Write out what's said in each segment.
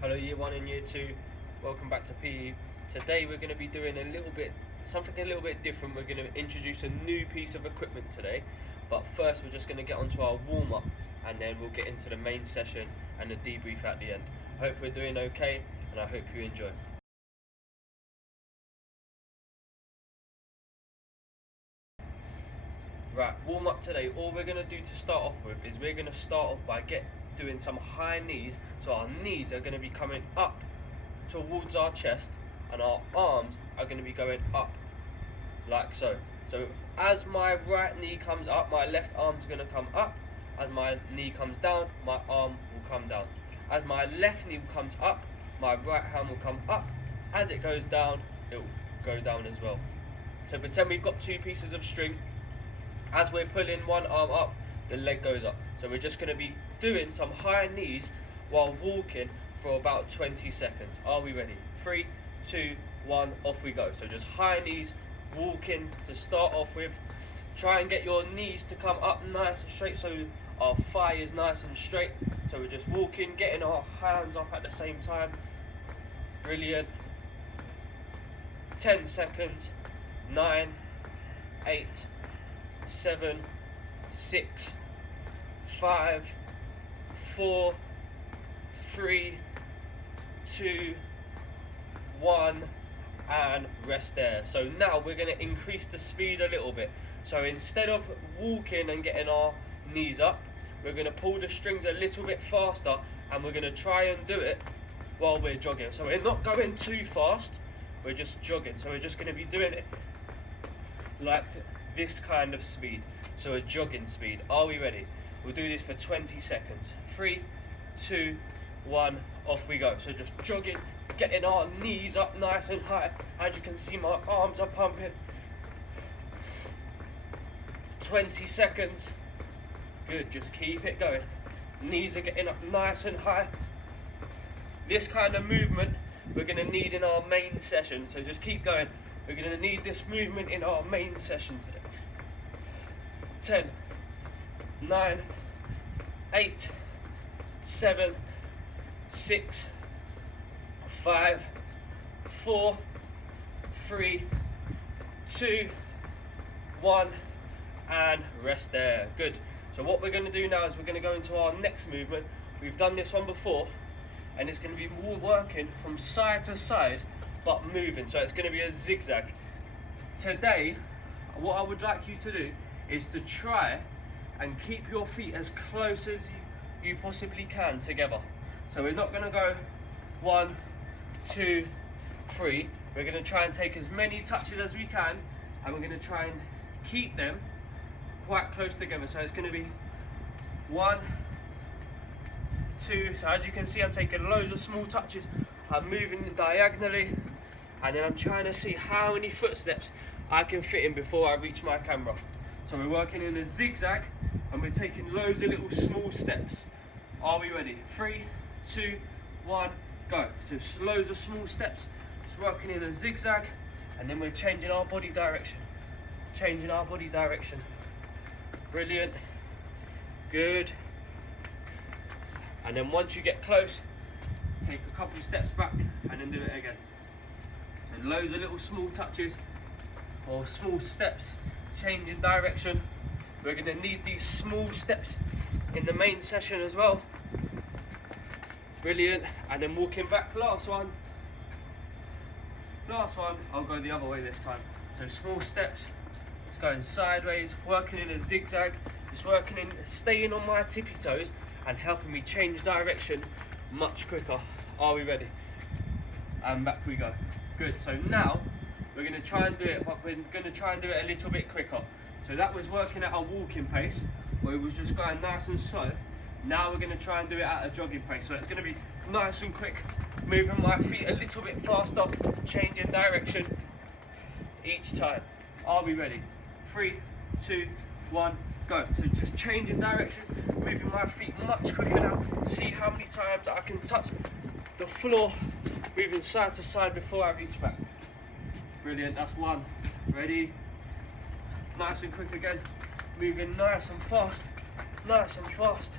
Hello year 1 and year 2, welcome back to PE. Today we're going to be doing something a little bit different. We're going to introduce a new piece of equipment today, but first we're just going to get onto our warm-up and then we'll get into the main session and the debrief at the end. I hope we're doing okay and I hope you enjoy. Right, warm up today. All we're going to do to start off with is we're going to start off by doing some high knees. So our knees are going to be coming up towards our chest and our arms are going to be going up like so. So as my right knee comes up, my left arm's going to come up. As my knee comes down, my arm will come down. As my left knee comes up, my right hand will come up. As it goes down, it will go down as well. So pretend we've got two pieces of string. As we're pulling one arm up, the leg goes up. So we're just going to be doing some high knees while walking for about 20 seconds. Are we ready? 3, 2, 1, off we go. So just high knees, walking to start off with. Try and get your knees to come up nice and straight so our thigh is nice and straight. So we're just walking, getting our hands up at the same time. Brilliant. 10 seconds. 9, 8, 7, 6, 5, 4, 3, 2, 1, and rest there. So now we're going to increase the speed a little bit. So instead of walking and getting our knees up, we're going to pull the strings a little bit faster and we're going to try and do it while we're jogging. So we're not going too fast, we're just jogging. So we're just going to be doing it like this kind of speed, so a jogging speed. Are we ready? We'll do this for 20 seconds. 3, 2, 1, off we go. So just jogging, getting our knees up nice and high. As you can see, my arms are pumping. 20 seconds. Good, just keep it going. Knees are getting up nice and high. This kind of movement we're going to need in our main session, so just keep going. We're going to need this movement in our main session today. 10, 9, 8, 7, 6, 5, 4, 3, 2, 1, and rest there. Good. So what we're going to do now is we're going to go into our next movement. We've done this one before, and it's going to be working from side to side, but moving. So it's going to be a zigzag. Today, what I would like you to do is to try and keep your feet as close as you possibly can together. So we're not going to go 1, 2, 3. We're going to try and take as many touches as we can, and we're going to try and keep them quite close together. So it's going to be 1, 2. So as you can see, I'm taking loads of small touches. I'm moving diagonally, and then I'm trying to see how many footsteps I can fit in before I reach my camera. So we're working in a zigzag and we're taking loads of little small steps. Are we ready? 3, 2, 1, go. So loads of small steps, just working in a zigzag, and then we're changing our body direction. Changing our body direction. Brilliant. Good. And then once you get close, take a couple steps back and then do it again. So loads of little small touches or small steps, changing direction. We're going to need these small steps in the main session as well. Brilliant. And then walking back, last one. Last one, I'll go the other way this time. So small steps, just going sideways, working in a zigzag, just working in, staying on my tippy toes and helping me change direction much quicker. Are we ready? And back we go. Good. So now we're going to try and do it, but we're going to try and do it a little bit quicker. So that was working at a walking pace, where it was just going nice and slow. Now we're going to try and do it at a jogging pace. So it's going to be nice and quick, moving my feet a little bit faster, changing direction each time. Are we ready? 3, 2, 1, go. So just changing direction, moving my feet much quicker now. See how many times I can touch the floor, moving side to side before I reach back. Brilliant, that's one. Ready? Nice and quick again. Moving nice and fast. Nice and fast.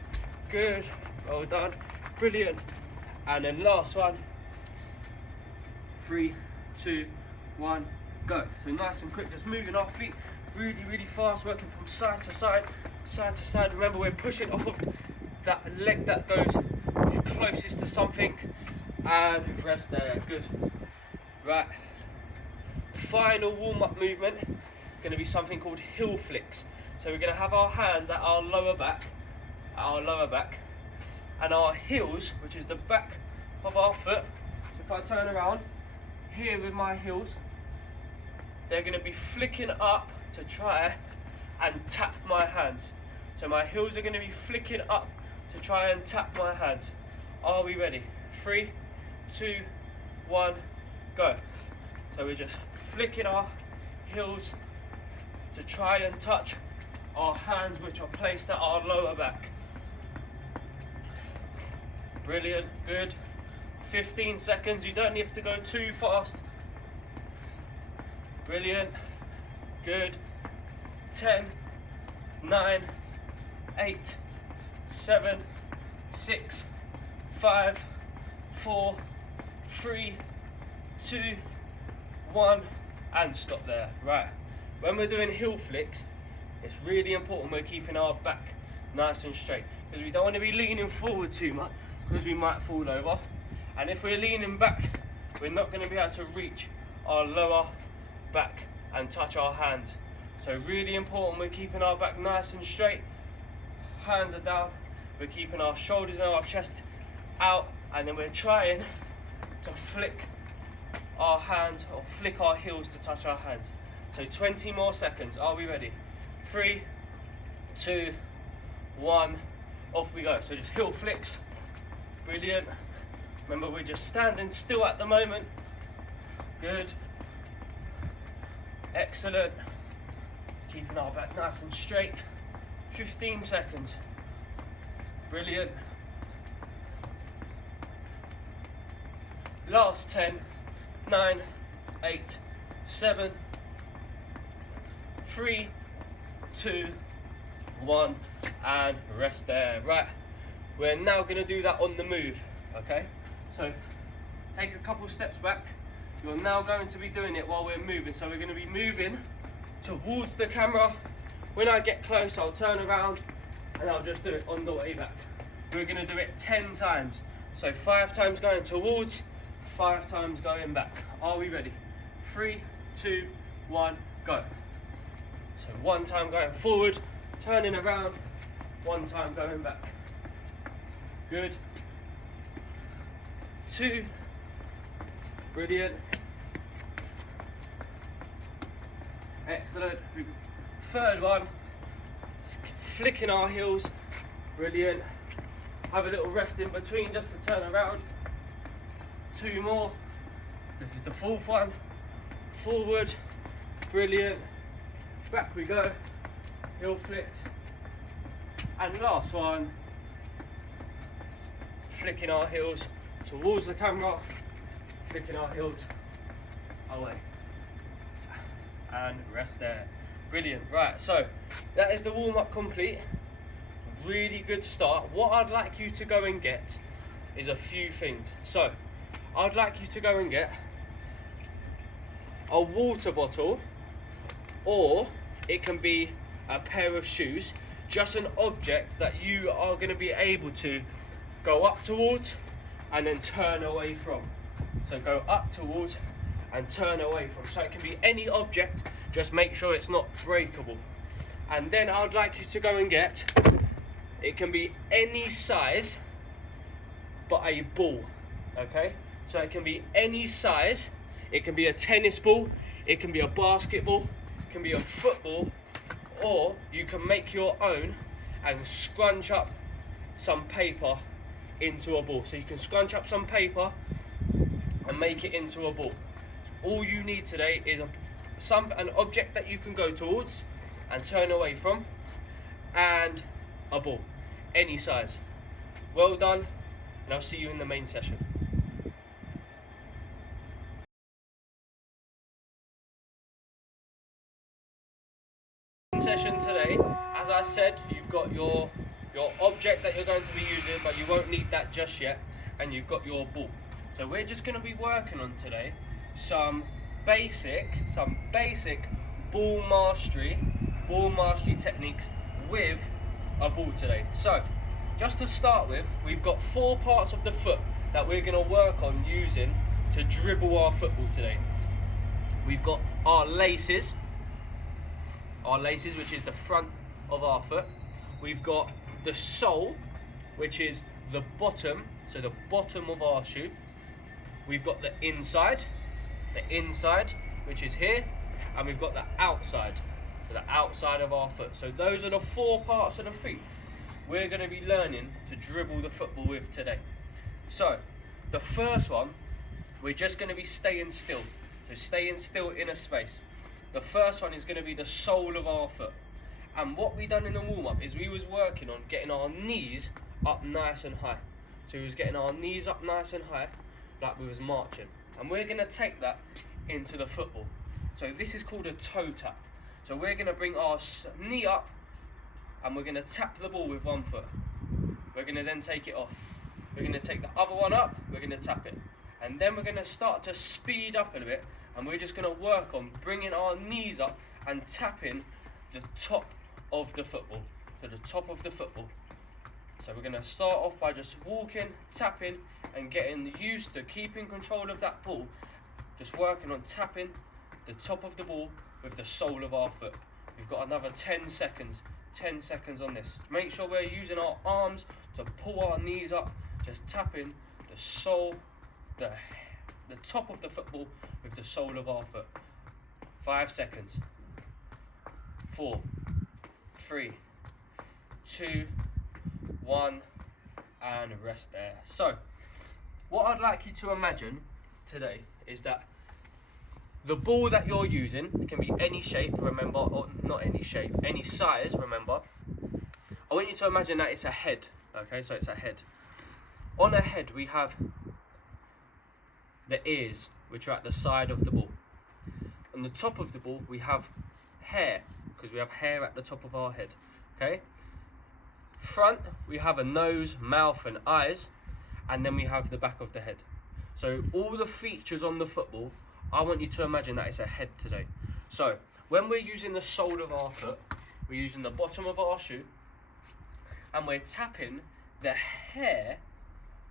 Good. Well done. Brilliant. And then last one. 3, 2, 1, go. So nice and quick, just moving our feet really, really fast, working from side to side, side to side. Remember, we're pushing off of that leg that goes closest to something, and rest there. Good. Right. Final warm-up movement, going to be something called heel flicks. So we're going to have our hands at our lower back, and our heels, which is the back of our foot. So if I turn around here with my heels, they're going to be flicking up to try and tap my hands. So my heels are going to be flicking up to try and tap my hands. Are we ready? 3, 2, 1, go. So we're just flicking our heels to try and touch our hands, which are placed at our lower back. Brilliant, good. 15 seconds, you don't have to go too fast. Brilliant, good. 10, 9, 8, 7, 6, 5, 4, 3, 2, 1, and stop there. Right, when we're doing heel flicks, it's really important we're keeping our back nice and straight, because we don't want to be leaning forward too much, because we might fall over. And if we're leaning back, we're not going to be able to reach our lower back and touch our hands. So really important we're keeping our back nice and straight, hands are down, we're keeping our shoulders and our chest out, and then we're trying to flick our hands or flick our heels to touch our hands. So 20 more seconds. Are we ready? 3, 2, 1, off we go. So just heel flicks. Brilliant. Remember, we're just standing still at the moment. Good. Excellent. Keeping our back nice and straight. 15 seconds. Brilliant. Last 10, 9, 8, 7, 3, 2, 1, and rest there. Right, we're now going to do that on the move, okay? So take a couple steps back. You're now going to be doing it while we're moving. So we're going to be moving towards the camera. When I get close, I'll turn around and I'll just do it on the way back. We're going to do it 10 times. So 5 times going towards, 5 times going back. Are we ready? 3, 2, 1, go. So 1 time going forward, turning around, 1 time going back. Good. 2. Brilliant. Excellent. 3rd one. Flicking our heels. Brilliant. Have a little rest in between just to turn around. 2 more. This is the 4th one. Forward. Brilliant. Back we go. Heel flicks. And last one. Flicking our heels towards the camera. Flicking our heels away. And rest there. Brilliant. Right, so that is the warm-up complete. Really good start. What I'd like you to go and get is a few things. So I'd like you to go and get a water bottle, or it can be a pair of shoes, just an object that you are going to be able to go up towards and then turn away from. So go up towards and turn away from. So it can be any object, just make sure it's not breakable. And then I'd like you to go and get, it can be any size, but a ball, okay? So it can be any size. It can be a tennis ball, it can be a basketball, it can be a football, or you can make your own and scrunch up some paper into a ball. So you can scrunch up some paper and make it into a ball. So all you need today is an object that you can go towards and turn away from, and a ball, any size. Well done, and I'll see you in the main session. Session today, as I said, you've got your object that you're going to be using, but you won't need that just yet. and you've got your ball. So we're just going to be working on today some basic ball mastery techniques with a ball today. So just to start with, we've got 4 parts of the foot that we're going to work on using to dribble our football today. We've got our laces, which is the front of our foot. We've got the sole, which is the bottom, so the bottom of our shoe. We've got the inside, which is here, and we've got the outside, so the outside of our foot. So those are the 4 parts of the feet we're going to be learning to dribble the football with today. So the first one, we're just going to be staying still. So staying still in a space. The first one is going to be the sole of our foot. And what we done in the warm-up is we was working on getting our knees up nice and high. So we was getting our knees up nice and high, like we was marching. And we're going to take that into the football. So this is called a toe tap. So we're going to bring our knee up, and we're going to tap the ball with one foot. We're going to then take it off. We're going to take the other one up, we're going to tap it. And then we're going to start to speed up a little bit, and we're just going to work on bringing our knees up and tapping the top of the football. So the top of the football. So we're going to start off by just walking, tapping, and getting used to keeping control of that ball. Just working on tapping the top of the ball with the sole of our foot. We've got another 10 seconds. 10 seconds on this. Make sure we're using our arms to pull our knees up, just tapping the sole, the top of the football with the sole of our foot. 5 seconds. 4, 3, 2, 1, and rest there. So, what I'd like you to imagine today is that the ball that you're using can be any shape, remember, or not any shape, any size, remember. I want you to imagine that it's a head, okay, so it's a head. On a head we have the ears, which are at the side of the ball. On the top of the ball we have hair, because we have hair at the top of our head, okay. Front we have a nose, mouth and eyes, and then we have the back of the head. So all the features on the football, I want you to imagine that it's a head today. So when we're using the sole of our foot, we're using the bottom of our shoe, and we're tapping the hair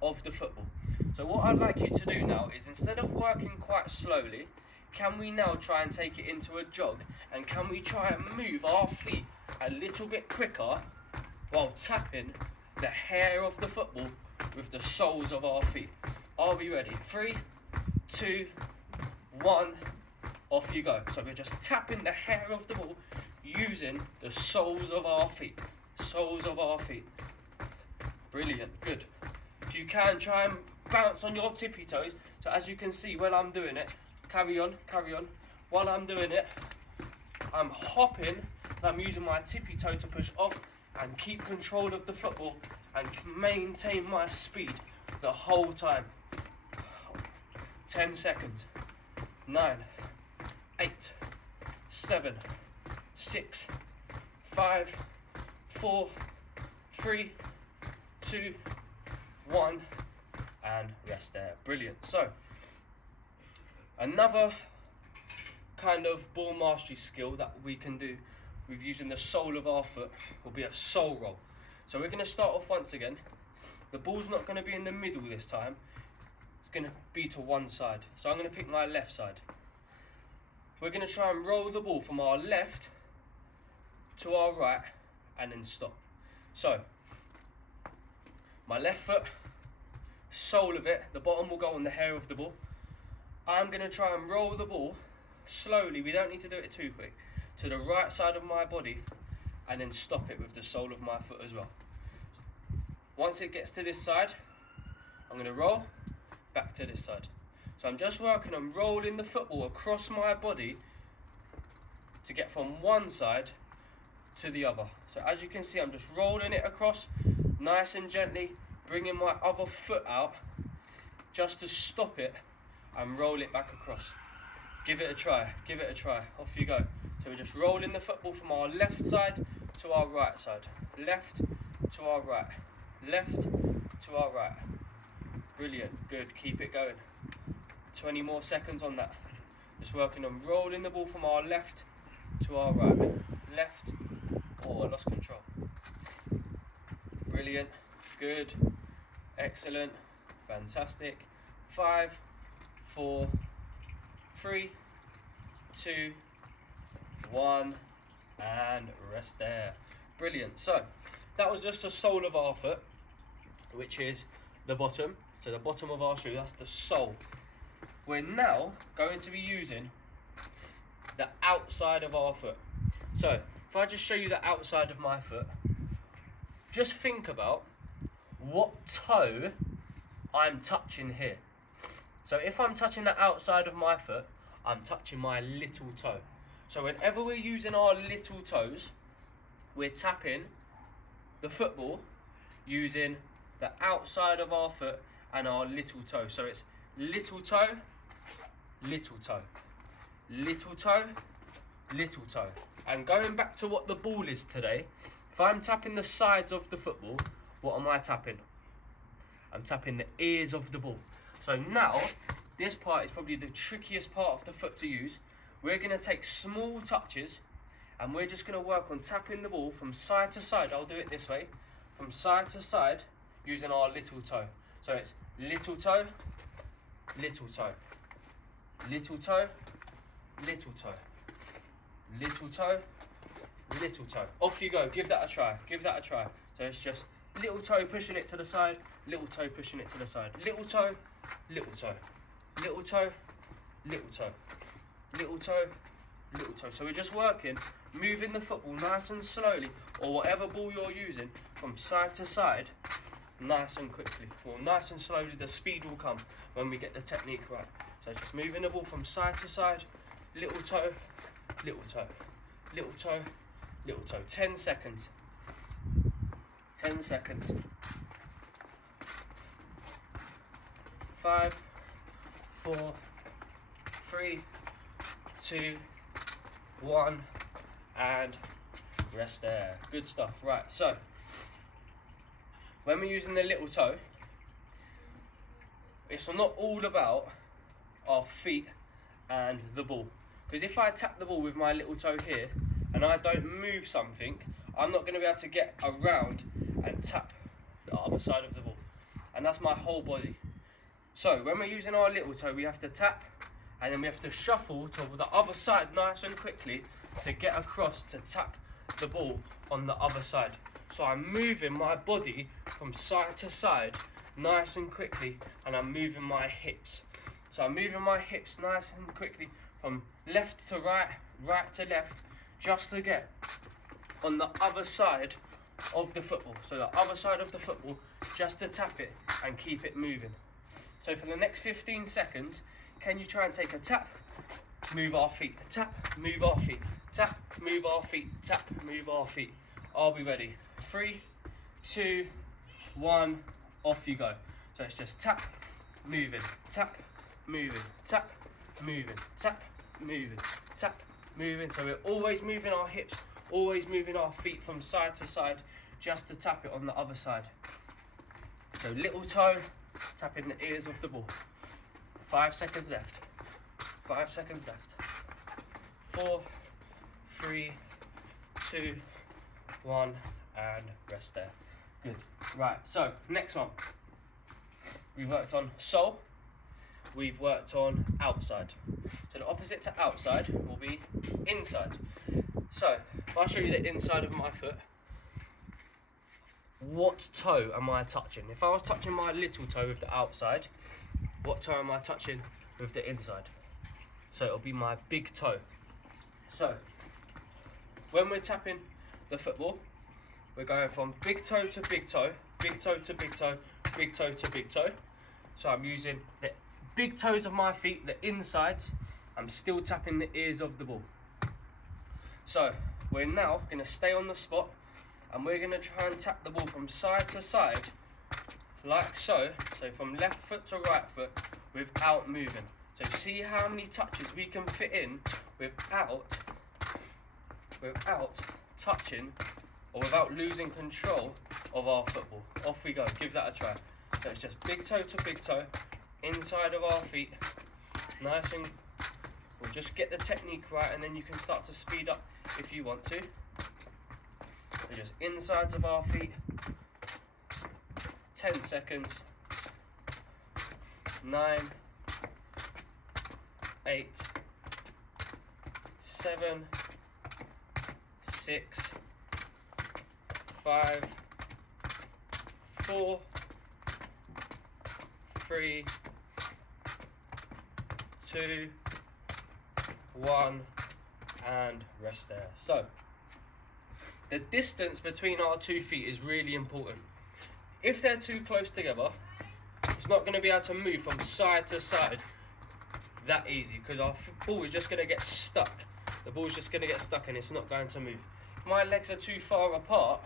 of the football. So what I'd like you to do now is, instead of working quite slowly, can we now try and take it into a jog, and can we try and move our feet a little bit quicker while tapping the hair of the football with the soles of our feet? Are we ready? 3, 2, 1, off you go. So we're just tapping the hair of the ball using the soles of our feet. Soles of our feet. Brilliant, good. If you can, try and bounce on your tippy toes. So as you can see, when I'm doing it, carry on. While I'm doing it, I'm hopping, and I'm using my tippy toe to push off and keep control of the football and maintain my speed the whole time. 10 seconds. 9, 8, 7, 6, 5, 4, 3, 2, 1, and rest there. Brilliant. So, another kind of ball mastery skill that we can do with using the sole of our foot will be a sole roll. So we're going to start off once again. The ball's not going to be in the middle this time. It's going to be to one side. So I'm going to pick my left side. We're going to try and roll the ball from our left to our right and then stop. So, my left foot, sole of it, the bottom will go on the hair of the ball. I'm going to try and roll the ball slowly, we don't need to do it too quick, to the right side of my body and then stop it with the sole of my foot as well. Once it gets to this side, I'm going to roll back to this side. So I'm just working on rolling the football across my body to get from one side to the other. So as you can see, I'm just rolling it across nice and gently, bringing my other foot out just to stop it and roll it back across. Give it a try, off you go. So we're just rolling the football from our left side to our right side. Left to our right, left to our right. Brilliant, good, keep it going. 20 more seconds on that. Just working on rolling the ball from our left to our right. Left, oh, I lost control. Brilliant, good, excellent, fantastic. 5, 4, 3, 2, 1, and rest there. Brilliant. So that was just the sole of our foot, which is the bottom. So the bottom of our shoe, that's the sole. We're now going to be using the outside of our foot. So if I just show you the outside of my foot, just think about what toe I'm touching here. So if I'm touching the outside of my foot, I'm touching my little toe. So whenever we're using our little toes, we're tapping the football using the outside of our foot and our little toe. So it's little toe, little toe, little toe, little toe. And going back to what the ball is today, if I'm tapping the sides of the football, what am I tapping? I'm tapping the ears of the ball. So now, this part is probably the trickiest part of the foot to use. We're going to take small touches and we're just going to work on tapping the ball from side to side. I'll do it this way. From side to side using our little toe. So it's little toe, little toe, little toe, little toe, little toe, little toe. Off you go. Give that a try. Give that a try. So it's just little toe pushing it to the side, little toe pushing it to the side, little toe, little toe, little toe, little toe, little toe, little toe. So we're just working, moving the football nice and slowly, or whatever ball you're using, from side to side, nice and quickly. Well, nice and slowly, the speed will come when we get the technique right. So just moving the ball from side to side, little toe, little toe, little toe, little toe. 10 seconds. 10 seconds. 5, 4, 3, 2, 1, and rest there. Good stuff. Right, so when we're using the little toe, it's not all about our feet and the ball. Because if I tap the ball with my little toe here and I don't move something, I'm not going to be able to get around and tap the other side of the ball. And that's my whole body. So when we're using our little toe, we have to tap and then we have to shuffle to the other side nice and quickly to get across to tap the ball on the other side. So I'm moving my body from side to side nice and quickly, and I'm moving my hips. So I'm moving my hips nice and quickly from left to right, right to left, just to get on the other side of the football. So the other side of the football, just to tap it and keep it moving. So for the next 15 seconds, can you try and take a tap, move our feet, tap, move our feet, tap, move our feet, tap, move our feet. Are we ready? 3, 2, 1, off you go. So it's just tap, moving, tap, moving, tap, moving, tap, moving, tap, moving. So we're always moving our hips, always moving our feet from side to side, just to tap it on the other side. So little toe, tapping the ears of the ball. 5 seconds left. 5 seconds left. 4, 3, 2, 1, and rest there. Good. Right, so next one. We've worked on sole. We've worked on outside. So the opposite to outside will be inside. So if I show you the inside of my foot, what toe am I touching? If I was touching my little toe with the outside, what toe am I touching with the inside? So it'll be my big toe. So when we're tapping the football, we're going from big toe to big toe, big toe to big toe, big toe to big toe. So I'm using the big toes of my feet, the insides. I'm still tapping the ears of the ball. So we're now going to stay on the spot and we're going to try and tap the ball from side to side, like so. So from left foot to right foot without moving. So see how many touches we can fit in without touching or without losing control of our football. Off we go. Give that a try. So it's just big toe to big toe, inside of our feet, nice, and we'll just get the technique right, and then you can start to speed up if you want to. So just insides of our feet, 10 seconds, 9, 8, 7, 6, 5, 4, 3, 2, 1, and rest there. So the distance between our 2 feet is really important. If they're too close together, it's not going to be able to move from side to side that easy, because our ball is just going to get stuck. The ball's just going to get stuck and it's not going to move. If my legs are too far apart,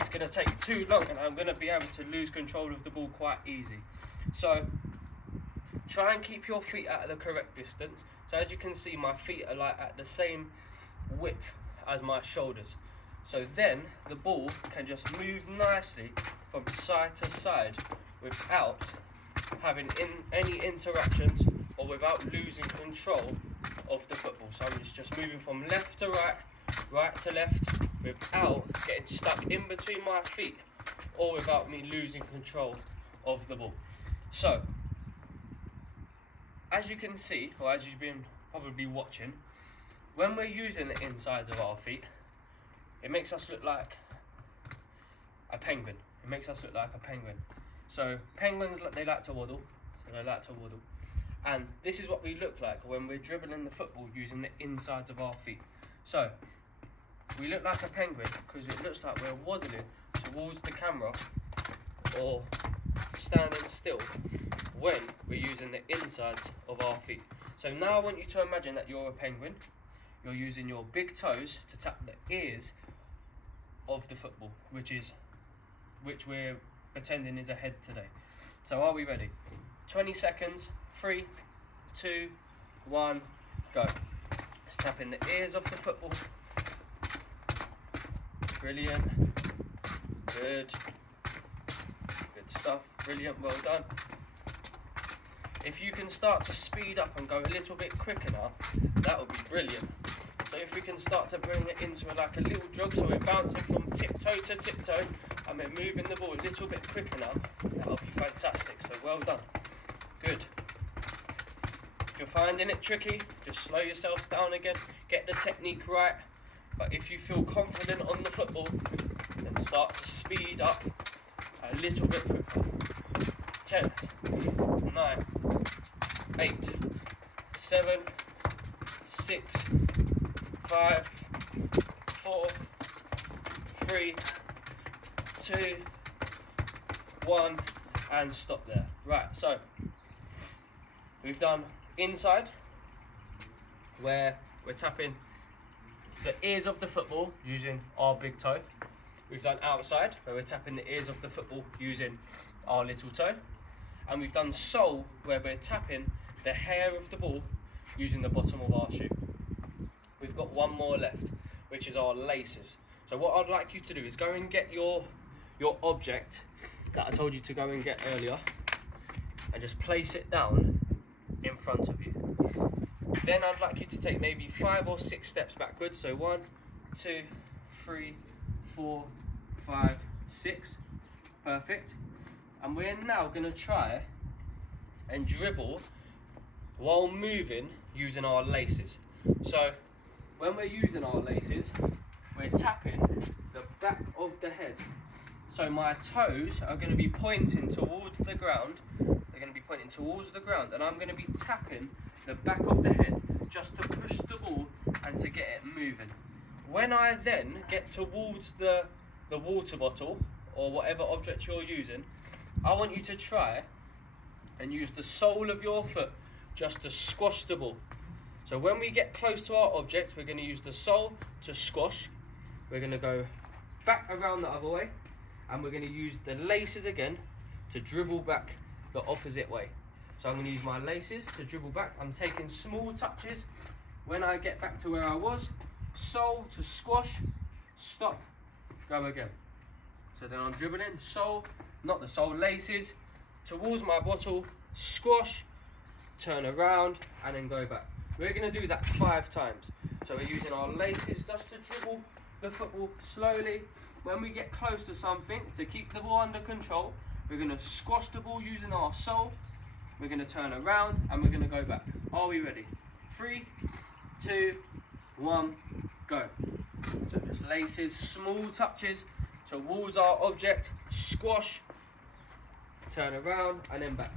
it's going to take too long and I'm going to be able to lose control of the ball quite easy. So try and keep your feet at the correct distance. So as you can see, my feet are like at the same width as my shoulders. So then the ball can just move nicely from side to side without having any interactions or without losing control of the football. So I'm just moving from left to right, right to left, without getting stuck in between my feet or without me losing control of the ball. So as you can see, or as you've been probably watching, when we're using the insides of our feet, it makes us look like a penguin. It makes us look like a penguin. So penguins, they like to waddle. And this is what we look like when we're dribbling the football using the insides of our feet. So we look like a penguin because it looks like we're waddling towards the camera or standing still when we're using the insides of our feet. So now I want you to imagine that you're a penguin. You're using your big toes to tap the ears of the football, which we're pretending is a head today. So are we ready? 20 seconds, 3, 2, 1, go. Just tapping the ears of the football. Brilliant. Good stuff. Brilliant, well done. If you can start to speed up and go a little bit quicker now, that would be brilliant. So if we can start to bring it into like a little jog, so we're bouncing from tiptoe to tiptoe, and we're moving the ball a little bit quicker now, that'll be fantastic. So well done. Good. If you're finding it tricky, just slow yourself down again, get the technique right. But if you feel confident on the football, then start to speed up a little bit quicker. 10, 9, 8, 7, 6, 5, 4, 3, 2, 1, and stop there. Right, so we've done inside, where we're tapping the ears of the football using our big toe. We've done outside, where we're tapping the ears of the football using our little toe. And we've done sole, where we're tapping the hair of the ball using the bottom of our shoe. We've got one more left, which is our laces. So what I'd like you to do is go and get your object that I told you to go and get earlier, and just place it down in front of you. Then I'd like you to take maybe 5 or 6 steps backwards. So 1, 2, 3, 4, 5, 6. Perfect. And we're now going to try and dribble while moving using our laces. So when we're using our laces, we're tapping the back of the head. So my toes are going to be pointing towards the ground. They're going to be pointing towards the ground, and I'm going to be tapping the back of the head just to push the ball and to get it moving. When I then get towards the water bottle or whatever object you're using, I want you to try and use the sole of your foot just to squash the ball. So when we get close to our object, we're going to use the sole to squash. We're going to go back around the other way, and we're going to use the laces again to dribble back the opposite way. So I'm going to use my laces to dribble back. I'm taking small touches. When I get back to where I was, sole to squash, stop, go again. So then I'm dribbling, sole, not the sole, laces, towards my bottle, squash, turn around, and then go back. We're going to do that 5 times. So we're using our laces just to dribble the football slowly. When we get close to something, to keep the ball under control, we're going to squash the ball using our sole. We're going to turn around and we're going to go back. Are we ready? 3, 2, 1, go. So just laces, small touches towards our object, squash, turn around and then back.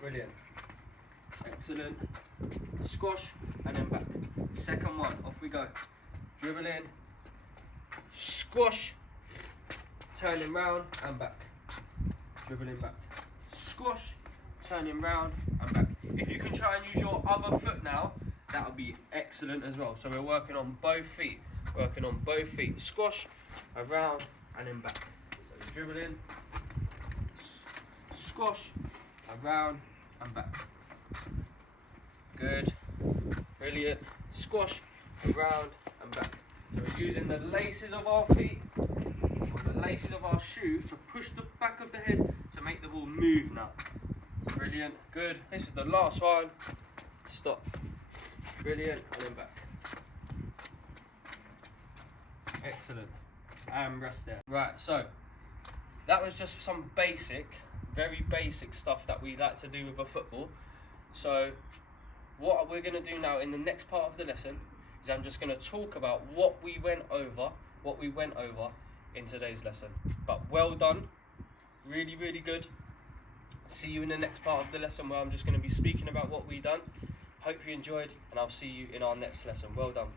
Brilliant. Excellent. Squash and then back. Second one, off we go. Dribble in, squash, turning round and back. Dribbling back. Squash, turning round and back. If you can try and use your other foot now, that would be excellent as well. So we're working on both feet. Working on both feet. Squash, around and then back. So dribble in, squash, around and back. Good. Brilliant. Squash, around and back. So we're using the laces of our feet, or the laces of our shoe, to push the back of the head to make the ball move now. Brilliant. Good. This is the last one. Stop. Brilliant. And then back. Excellent. And rest there. Right, so that was just some basic, very basic stuff that we like to do with a football. So what we're going to do now in the next part of the lesson is I'm just going to talk about what we went over in today's lesson. But well done. Really, really good. See you in the next part of the lesson where I'm just going to be speaking about what we done. Hope you enjoyed, and I'll see you in our next lesson. Well done.